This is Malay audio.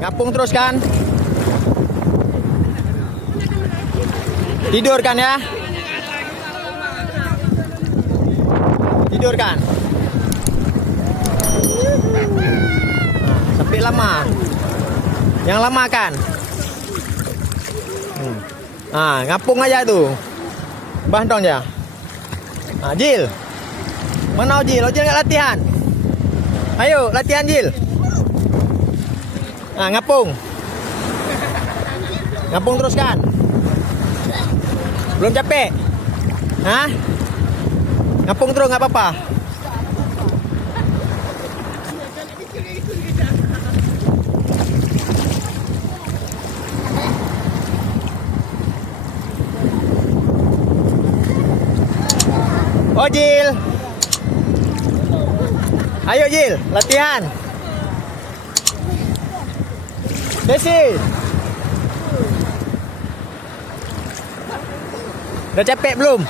Ngapung terus kan? Tidur kan ya? Tidur kan? Nah, sepi lama. Yang lama kan? Nah, ngapung aja tuh. Bantong ya. Nah, Jil. Mana Jil? Jil nggak latihan? Ayo, latihan Jil. Nah, ngapung. Ngapung terus kan? Belum capek? Hah? Ngapung terus nggak apa-apa? Oh Jil. Ayo Jil, latihan. Desi. Udah capek belum?